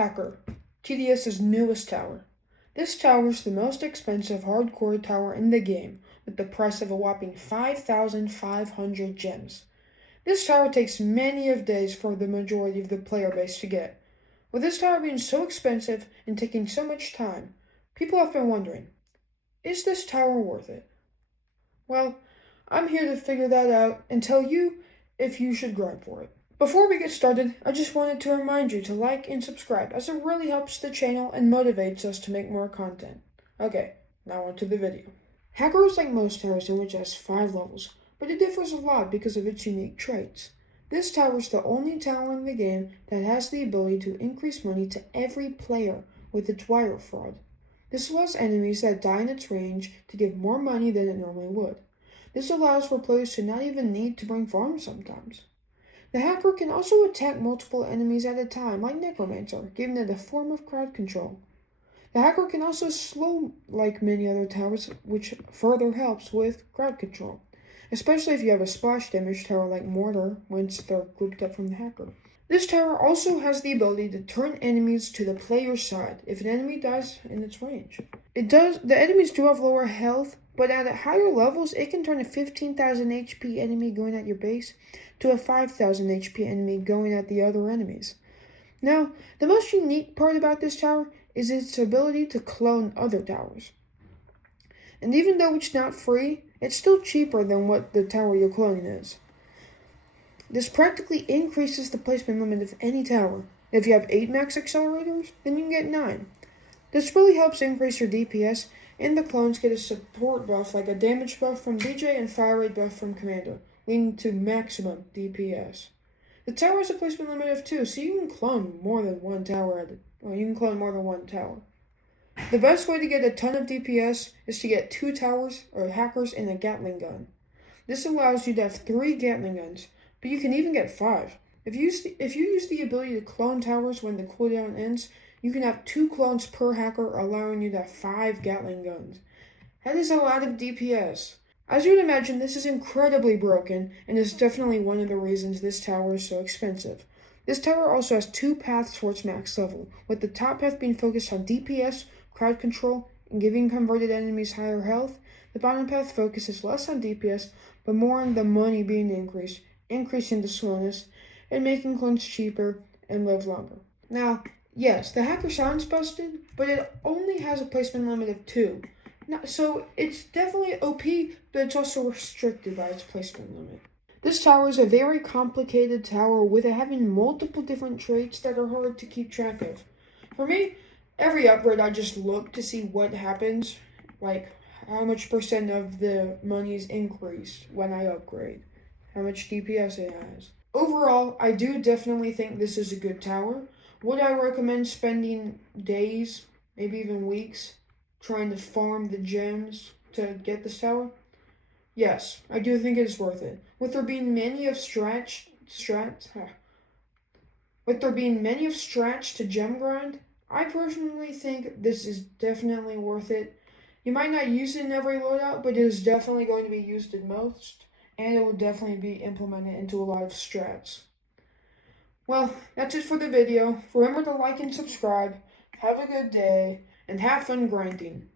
Hacker, TDS's newest tower. This tower is the most expensive hardcore tower in the game, with the price of a whopping 5,500 gems. This tower takes many of days for the majority of the player base to get. With this tower being so expensive and taking so much time, people have been wondering, is this tower worth it? Well, I'm here to figure that out and tell you if you should grind for it. Before we get started, I just wanted to remind you to like and subscribe, as it really helps the channel and motivates us to make more content. Okay, now on to the video. Hacker is like most towers, in which it has 5 levels, but it differs a lot because of its unique traits. This tower is the only tower in the game that has the ability to increase money to every player with its wire fraud. This allows enemies that die in its range to give more money than it normally would. This allows for players to not even need to bring farms sometimes. The hacker can also attack multiple enemies at a time, like Necromancer, giving it a form of crowd control. The hacker can also slow like many other towers, which further helps with crowd control, especially if you have a splash damage tower like Mortar once they're grouped up from the hacker. This tower also has the ability to turn enemies to the player's side if an enemy dies in its range. The enemies do have lower health, but at higher levels, it can turn a 15,000 HP enemy going at your base to a 5,000 HP enemy going at the other enemies. Now, the most unique part about this tower is its ability to clone other towers. And even though it's not free, it's still cheaper than what the tower you're cloning is. This practically increases the placement limit of any tower. If you have 8 max accelerators, then you can get 9. This really helps increase your DPS, and the clones get a support buff like a damage buff from DJ and fire rate buff from Commander, leading to maximum DPS. The tower has a placement limit of 2, so you can clone more than one tower The best way to get a ton of DPS is to get 2 towers or hackers and a Gatling gun. This allows you to have 3 Gatling guns, but you can even get 5. If you use the ability to clone towers when the cooldown ends, you can have 2 clones per hacker, allowing you to have 5 Gatling guns. That is a lot of DPS. As you would imagine, this is incredibly broken, and is definitely one of the reasons this tower is so expensive. This tower also has 2 paths towards max level, with the top path being focused on DPS, crowd control, and giving converted enemies higher health. The bottom path focuses less on DPS, but more on the money being increased, increasing the slowness, and making clones cheaper and live longer. Now, yes, the hacker sounds busted, but it only has a placement limit of 2. So it's definitely OP, but it's also restricted by its placement limit. This tower is a very complicated tower with it having multiple different traits that are hard to keep track of. For me, every upgrade I just look to see what happens, like how much % of the money is increased when I upgrade, how much DPS it has. Overall, I do definitely think this is a good tower. Would I recommend spending days, maybe even weeks, trying to farm the gems to get this tower? Yes, I do think it's worth it. With there being many of strats to gem grind, I personally think this is definitely worth it. You might not use it in every loadout, but it is definitely going to be used in most, and it will definitely be implemented into a lot of strats. Well, that's it for the video. Remember to like and subscribe. Have a good day, and have fun grinding.